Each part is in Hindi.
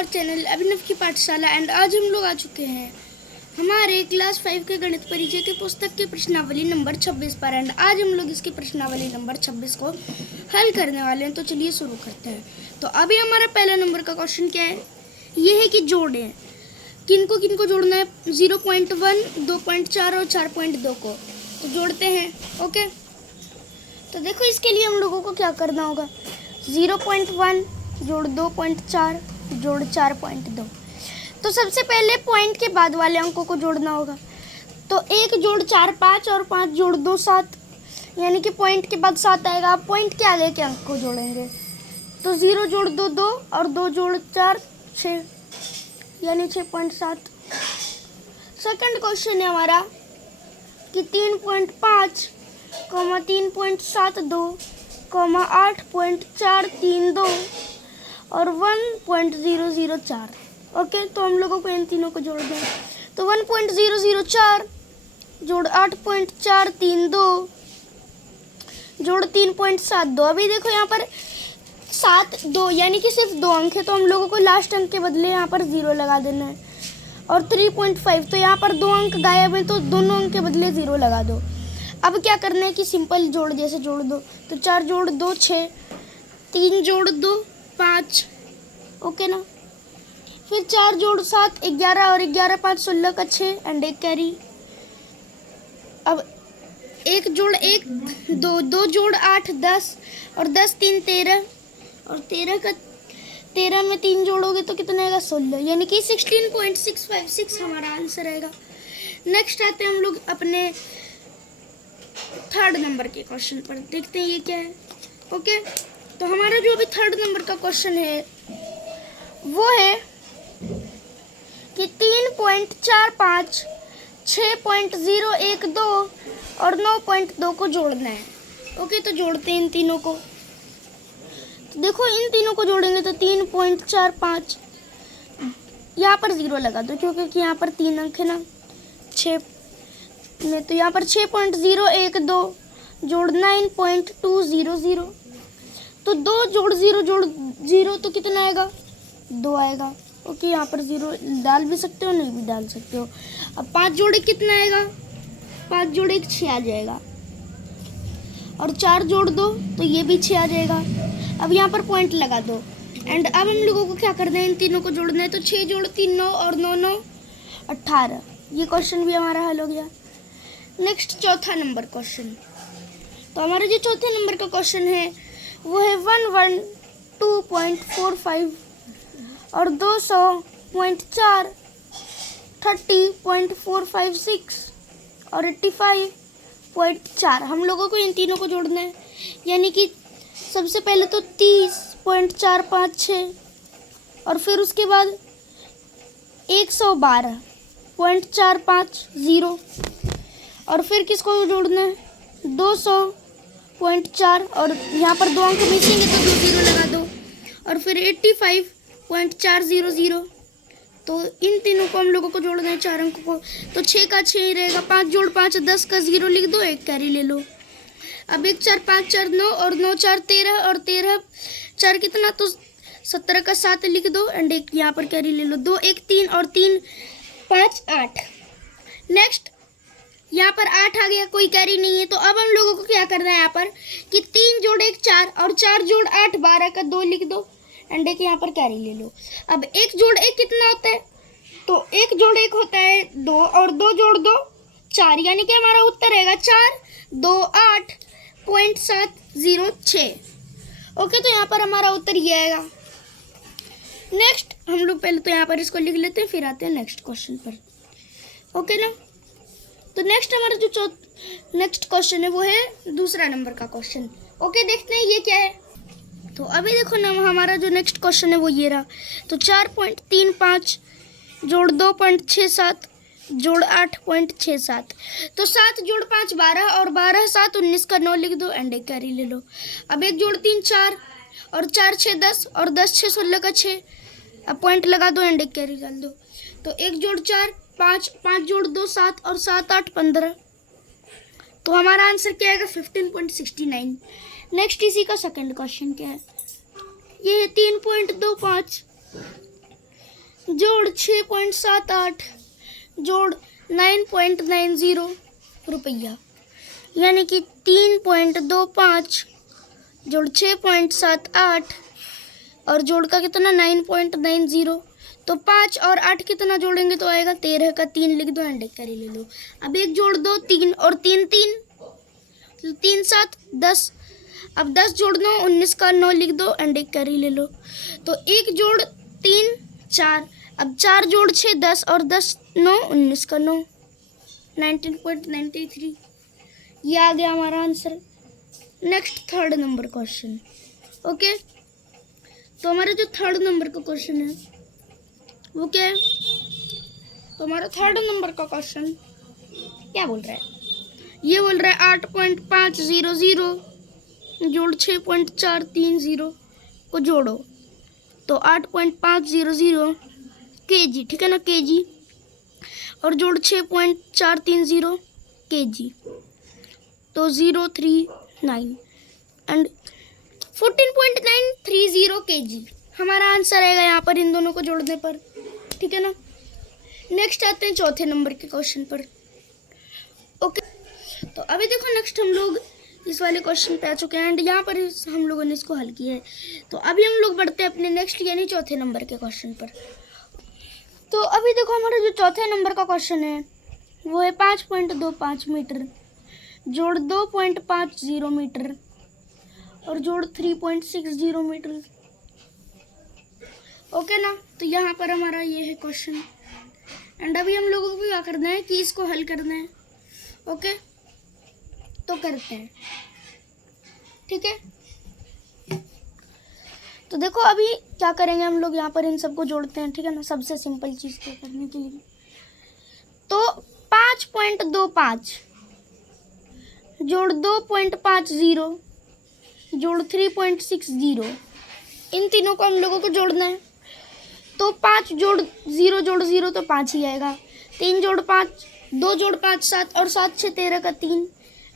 आवर चैनल अभिनव की पाठशाला एंड आज हम लोग आ चुके हैं हमारे क्लास 5 के गणित परिचय के पुस्तक की प्रश्नावली नंबर 26 पर। एंड आज हम लोग इसकी प्रश्नावली नंबर 26 को हल करने वाले हैं। तो चलिए शुरू करते हैं। तो अभी हमारा पहला नंबर का क्वेश्चन क्या है, ये है कि जोड़ें। किनको किनको जोड़ना है, 0.1, 2.4 और 4.2 को। तो जोड़ते हैं। ओके, तो देखो इसके लिए हम लोगों को क्या करना होगा, 0.1 जोड़ 2.4 जोड़ 4.2। तो सबसे पहले पॉइंट के बाद वाले अंकों को जोड़ना होगा। तो 1 जोड़ 4 5 और 5 जोड़ 2 7, यानी कि पॉइंट के बाद 7 आएगा। आप पॉइंट के आगे के अंक को जोड़ेंगे। तो 0 जोड़ 2 2 और 2 जोड़ 4 6, यानी 6.7। सेकंड क्वेश्चन है हमारा कि 3.5, 3.72, 8.432 और 1.004। ओके, तो हम लोगों को इन तीनों को जोड़ दें। तो 1.004 जोड़ 8.432 जोड़ 3.72। अभी देखो यहाँ पर 7 2, यानी कि सिर्फ 2 अंक है, तो हम लोगों को लास्ट अंक के बदले यहाँ पर 0 लगा देना है। और 3.5, तो यहाँ पर 2 अंक गायब है, तो दोनों अंक के बदले 0 लगा दो। अब क्या करना है कि सिंपल जोड़ जैसे जोड़ दो। तो 4 जोड़ 2 6, 3 जोड़ 2 5। ओके ना। फिर 4 जोड़ 7 11 और 11 5 16 का 6 एंड 1 कैरी। अब 1 जोड़ 1 2, 2 जोड़ 8 10 और 10 3 13 और 13 में 3 जोड़ोगे तो कितना आएगा, 16, यानी कि 16.656 हमारा आंसर आएगा। नेक्स्ट आते हैं हम लोग अपने थर्ड नंबर के क्वेश्चन पर। देखते हैं ये क्या है। ओके, तो हमारा जो अभी थर्ड नंबर का क्वेश्चन है वो है कि 3.45, 6.012 और 9.2 को जोड़ना है। ओके, तो जोड़ते हैं इन तीनों को। तो देखो इन तीनों को जोड़ेंगे तो 3.45, यहाँ पर 0 लगा दो क्योंकि यहाँ पर 3 अंक है ना 6 में। तो यहाँ पर 6.012 जोड़ 9.200। तो 2 जोड़ 0 जोड़ 0 तो कितना आएगा, 2 आएगा। ओके, यहाँ पर 0 डाल भी सकते हो, नहीं भी डाल सकते हो। अब 5 जोड़े कितना आएगा, 5 जोड़े 6 आ जाएगा। और 4 जोड़ 2 तो ये भी 6 आ जाएगा। अब यहाँ पर पॉइंट लगा दो। एंड अब हम लोगों को क्या करना है, इन तीनों को जोड़ना है। तो 6 जोड़ 3 9 और 9 9 18। ये क्वेश्चन भी हमारा हल हो गया। नेक्स्ट चौथा नंबर क्वेश्चन। तो हमारा जो चौथे नंबर का क्वेश्चन है वो है 112.45 और 200.4, 30.456 और 85.4। हम लोगों को इन तीनों को जोड़ना है, यानी कि सबसे पहले तो 30.456 और फिर उसके बाद 112.450 और फिर किसको जोड़ना है, 200.4 और यहाँ पर 2 अंक मिसेंगे तो 2 0 लगा दो। और फिर 85.400। तो इन तीनों को हम लोगों को जोड़ना है, 4 अंकों को। तो 6 का 6 ही रहेगा। 5 जोड़ 5 10 का 0 लिख दो, 1 कैरी ले लो। अब 1 4 5 4 9 और 9 4 13 और 13 4 कितना, तो 17 का 7 लिख दो एंड 1 यहाँ पर कैरी ले लो। 2 1 3 और 3 5 8। नेक्स्ट यहाँ पर 8 आ गया, कोई कैरी नहीं है। तो अब हम लोगों को क्या करना है यहाँ पर कि 3 जोड़ 1 4 और 4 जोड़ 8 12 का 2 लिख दो एंड 1 यहाँ पर कैरी ले लो। अब 1 जोड़ 1 कितना होता है, तो 1 जोड़ 1 होता है 2 और 2 जोड़ 2 4, यानी कि हमारा उत्तर रहेगा 428.706। ओके, तो यहाँ पर हमारा उत्तर ये आएगा। नेक्स्ट हम लोग पहले तो यहाँ पर इसको लिख लेते हैं, फिर आते हैं नेक्स्ट क्वेश्चन पर। ओके ना। तो नेक्स्ट हमारा जो नेक्स्ट क्वेश्चन है वो है दूसरा नंबर का क्वेश्चन। ओके, देखते हैं ये क्या है। तो अभी देखो ना, हमारा जो नेक्स्ट क्वेश्चन है वो ये रहा। तो 4.35 जोड़ 2.67 जोड़ 8.67। तो 7 जोड़ 5 12 और 12 7 19 का 9 लिख दो एंड 1 कैरी ले लो। अब 1 जोड़ 3 4 और 4 6 10 और 10 6 16 का 6। अब पॉइंट लगा दो एंड 1 कैरी डाल दो। तो 1 जोड़ 4 5, 5 जोड़ 2 7 और 7 8 15। तो हमारा आंसर क्या आएगा, 15.69। नेक्स्ट इसी का सेकंड क्वेश्चन क्या है, ये है 3.25 जोड़ 6.78 जोड़ 9.90 रुपया, यानी कि 3.25 जोड़ 6.78 और जोड़ का कितना 9.90। तो 5 और 8 कितना जोड़ेंगे तो आएगा 13 का 3 लिख दो एंड कैरी ले लो। अब एक जोड़ दो 3 और 3 3 3 7 10। अब 10 जोड़ दो 19 का 9 लिख दो एंड एक कैरी ले लो। तो एक जोड़ 3 4। अब 4 जोड़ 6 10 और 10 9 19 का 9 19.93। ये आ गया हमारा answer. Next third number question. Okay, तो हमारा जो थर्ड नंबर का क्वेश्चन है वो क्या है? तो हमारा थर्ड नंबर का क्वेश्चन क्या बोल रहा है? ये बोल रहा है 8.500 जोड़ 6.430 को जोड़ो। तो 8.500 kg, ठीक है ना, kg, और जोड़ 6.430 kg, तो 039 एंड 14.930 kg हमारा आंसर आएगा यहाँ पर इन दोनों को जोड़ने पर, ठीक है ना। नेक्स्ट आते हैं चौथे नंबर के क्वेश्चन पर। ओके, तो अभी देखो नेक्स्ट हम लोग इस वाले क्वेश्चन पे आ चुके हैं एंड यहाँ पर हम लोगों ने इसको हल किया है। तो अभी हम लोग बढ़ते हैं अपने नेक्स्ट यानी चौथे नंबर के क्वेश्चन पर। तो अभी देखो हमारा जो चौथे नंबर का क्वेश्चन है वो है 5.25 मीटर जोड़ 2.50 मीटर और जोड़ 3.60 मीटर। ओके ना, तो यहाँ पर हमारा ये है क्वेश्चन एंड अभी हम लोगों को क्या करना है कि इसको हल करना है। ओके, तो करते हैं, ठीक है। तो देखो अभी क्या करेंगे हम लोग, यहाँ पर इन सबको जोड़ते हैं, ठीक है ना, सबसे सिंपल चीज़ को करने के लिए। तो 5.25 जोड़ 2.50 जोड़ 3.60, इन तीनों को हम लोगों को जोड़ना है। तो 5 जोड़ 0 तो 5 ही आएगा। 3 जोड़ 5 2 जोड़ 5 7 और 7 6 13 का 3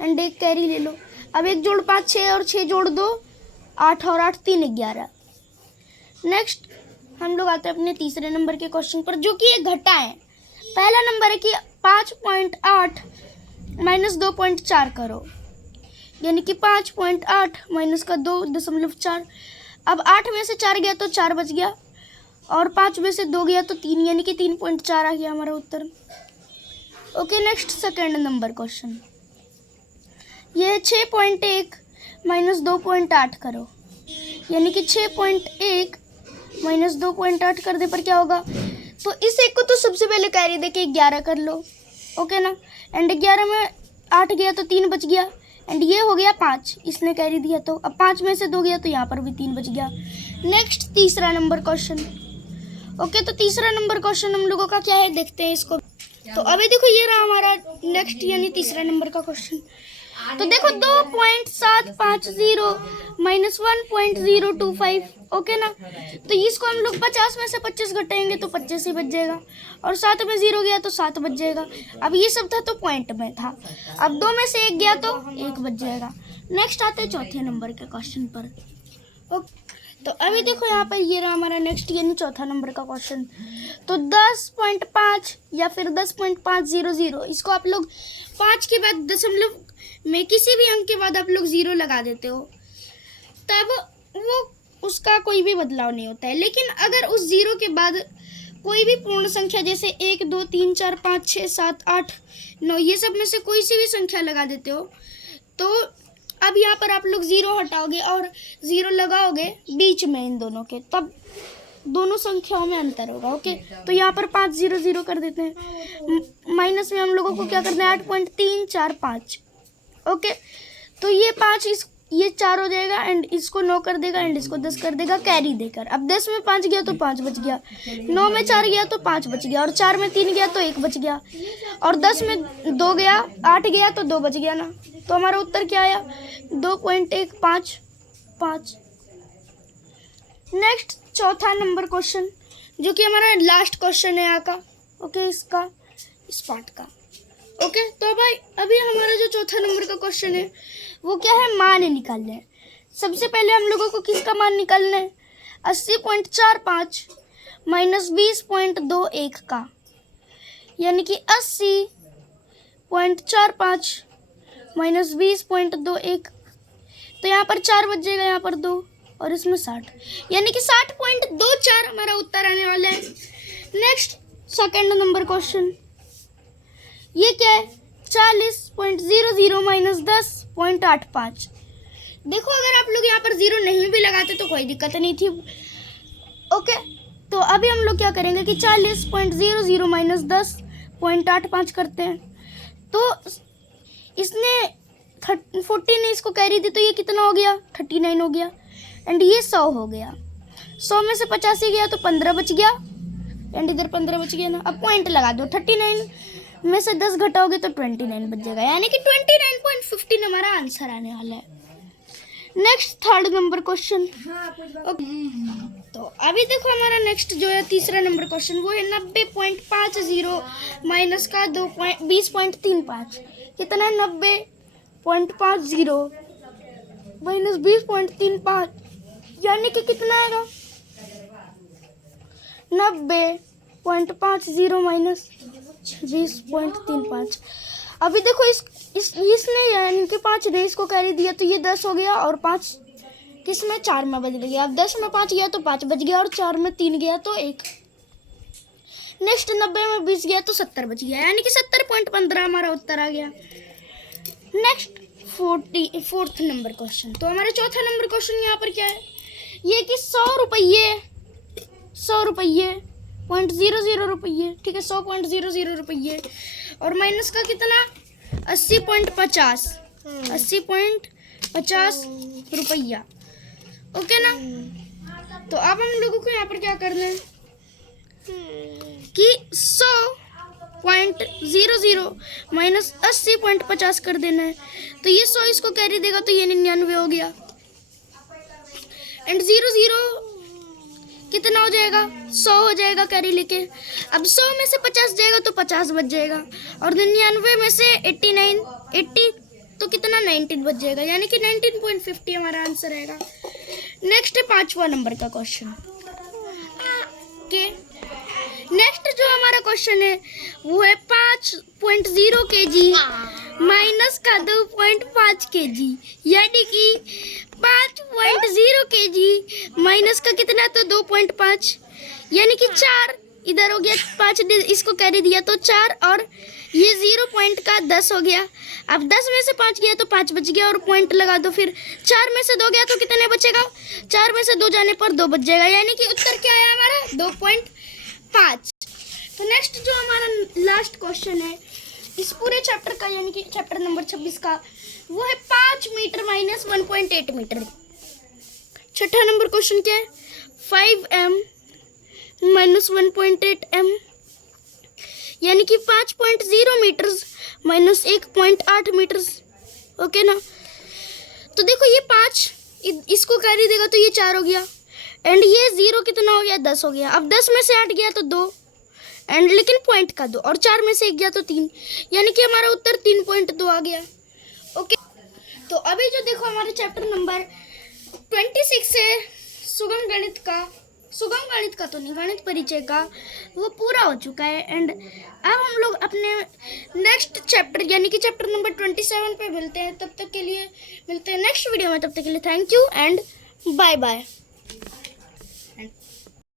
एंड एक कैरी ले लो। अब 1 जोड़ 5 6 और 6 जोड़ 2 8 और 8 3 11। नेक्स्ट हम लोग आते हैं अपने तीसरे नंबर के क्वेश्चन पर, जो कि एक घटा है। पहला नंबर है कि 5.8 माइनस 2.4 करो, यानी कि 5.8 माइनस का 2.4। अब 8 में से 4 गया तो 4 बच गया और 5 में से 2 गया तो 3, यानी कि 3.4 आ गया हमारा उत्तर। Okay, next second number question. ये 6.1 माइनस 2.8 करो, यानी कि 6.1 माइनस 2.8 कर दे पर क्या होगा? तो इस एक को तो सबसे पहले कैरी दे के 11 कर लो। ओके ना, एंड 11 में 8 गया तो 3 बच गया एंड ये हो गया 5, इसने कैरी दिया तो अब 5 में से 2 गया तो यहाँ पर भी 3 बच गया। नेक्स्ट तीसरा नंबर क्वेश्चन। ओके, तो तीसरा नंबर क्वेश्चन हम लोगों का क्या है देखते हैं इसको। तो अभी देखो ये रहा हमारा नेक्स्ट यानी तीसरा नंबर का क्वेश्चन। तो देखो 2.750 माइनस 1.025। ओके ना, तो इसको हम लोग 50 में से 25 घटाएंगे तो 25 ही बच जाएगा और 7 में 0 गया तो 7 बच जाएगा। अब ये सब था तो पॉइंट में था, अब 2 में से 1 गया तो 1 बच जाएगा। नेक्स्ट आते हैं चौथे नंबर के क्वेश्चन पर। ओके, तो अभी देखो यहाँ पर ये रहा हमारा नेक्स्ट यानी चौथा नंबर का क्वेश्चन। तो 10.5 या फिर 10.500, इसको आप लोग 5 के बाद दशमलव में किसी भी अंक के बाद आप लोग 0 लगा देते हो, तब वो उसका कोई भी बदलाव नहीं होता है। लेकिन अगर उस 0 के बाद कोई भी पूर्ण संख्या जैसे 1 2 3 4 5 6 7 8 9 ये सब में से कोई सी भी संख्या लगा देते हो, तो अब यहाँ पर आप लोग 0 हटाओगे और 0 लगाओगे बीच में इन दोनों के, तब दोनों संख्याओं में अंतर होगा। ओके, तो यहाँ पर 500 कर देते हैं। माइनस में हम लोगों को क्या करना है 8.345। ओके, तो ये 5 ये 4 हो जाएगा एंड इसको 9 कर देगा एंड इसको 10 कर देगा कैरी देकर। अब 10 में 5 गया तो 5 बच गया, 9 में 4 गया तो 5 बच गया और 4 में 3 गया तो 1 बच गया और 10 में 2 गया 8 गया तो 2 बच गया ना। तो हमारा उत्तर क्या आया 2.155। नेक्स्ट चौथा नंबर क्वेश्चन, जो कि हमारा लास्ट क्वेश्चन है यहाँ का। ओके, इसका इस पार्ट का। ओके, तो भाई अभी हमारा जो चौथा नंबर का क्वेश्चन है वो क्या है, मान निकालना है। सबसे पहले हम लोगों को किसका मान निकालना है 80.45 -20.21 का, यानी कि 80.45 -20.21। तो यहाँ पर 4 बचेगा, यहाँ पर 2 और इसमें 60, यानी कि 60.24 हमारा उत्तर आने वाला है। नेक्स्ट सेकंड नंबर क्वेश्चन, ये क्या है? 40.00 -10.85। देखो अगर आप लोग यहाँ पर 0 नहीं भी लगाते तो कोई दिक्कत नहीं थी। ओके, तो अभी हम लोग क्या करेंगे कि 40.00 -10.85 करते हैं। तो इसने 14 ने इसको कैरी दी, तो ये कितना हो गया? 39 हो गया। एंड ये 100 हो गया। 100 में से 85 गया तो 15 बच गया, एंड इधर 15 बच गया ना। अब पॉइंट लगा दो, 39 में से 10 घटाओगे तो 29 बच जाएगा, यानी कि 29.15 हमारा आंसर आने वाला है। Next third number question. तो अभी देखो हमारा नेक्स्ट जो है तीसरा नंबर क्वेश्चन, वो है 90.50 माइनस का 20.35। कितना है? 90.50 माइनस 20.35, यानी कि कितना आएगा? 90.50 माइनस 20.35। अभी देखो इसने यानी कि 5 ने इसको कैरी दिया, तो ये 10 हो गया, और 5 किस में? 4 में बदल गया। अब 10 में 5 गया तो 5 बच गया, और 4 में 3 गया तो 1। नेक्स्ट 90 में 20 गया तो 70 बच गया, यानी कि 70.15 हमारा उत्तर आ गया। Next fourth number question. तो हमारा चौथा नंबर क्वेश्चन यहाँ पर क्या है? ये कि 100 रुपये 0.00 रुपये, ठीक है, 100.00 रुपये, और माइनस का कितना? 80.50 रुपया। ओके ना। तो अब हम लोगों को यहाँ पर क्या करना है कि 100.00 माइनस 80.50 कर देना है। तो ये 100 इसको कैरी देगा तो ये 99 हो गया, एंड 00 कितना हो जाएगा? 100 हो जाएगा कैरी लेके। अब 100 में से 50 जाएगा तो 50 बच जाएगा, और 99 में से 80 तो कितना? 19 बच जाएगा, यानी कि 19.50 हमारा आंसर आएगा। नेक्स्ट है 5वां नंबर का क्वेश्चन। ओके, नेक्स्ट जो हमारा क्वेश्चन है वो है 5.0 kg माइनस का 2.5 kg, यानी कि 5.0 kg माइनस का कितना? तो 2.5, यानी कि 4 इधर हो गया, 5 इसको कैरी दिया तो 4, और ये 0 पॉइंट का 10 हो गया। अब 10 में से 5 गया तो 5 बच गया, और पॉइंट लगा दो। फिर 4 में से 2 गया तो कितने बचेगा? 4 में से 2 जाने पर 2 बच जाएगा, यानी कि उत्तर क्या है हमारा? 2.5। तो नेक्स्ट जो हमारा लास्ट क्वेश्चन है इस पूरे चैप्टर का, यानी कि चैप्टर नंबर 26 का, वो है 5 मीटर माइनस 1.8 मीटर। छठा नंबर क्वेश्चन क्या है? 5m माइनस 1.8 m, यानी कि 5.0 मीटर्स माइनस 1.8 मीटर्स। ओके ना। तो देखो ये 5 इसको कैरी देगा तो ये 4 हो गया, एंड ये 0 कितना हो गया? 10 हो गया। अब 10 में से 8 गया तो 2, एंड लेकिन पॉइंट का 2, और 4 में से 1 गया तो 3, यानी कि हमारा उत्तर 3.2 आ गया। ओके, तो अभी जो देखो हमारे चैप्टर नंबर 26 है सुगम गणित का तो नहीं, गणित परिचय का, वो पूरा हो चुका है। एंड अब हम लोग अपने नेक्स्ट चैप्टर यानी कि चैप्टर नंबर 27 पे मिलते हैं। तब तक के लिए मिलते हैं नेक्स्ट वीडियो में। तब तक के लिए thank you and bye bye.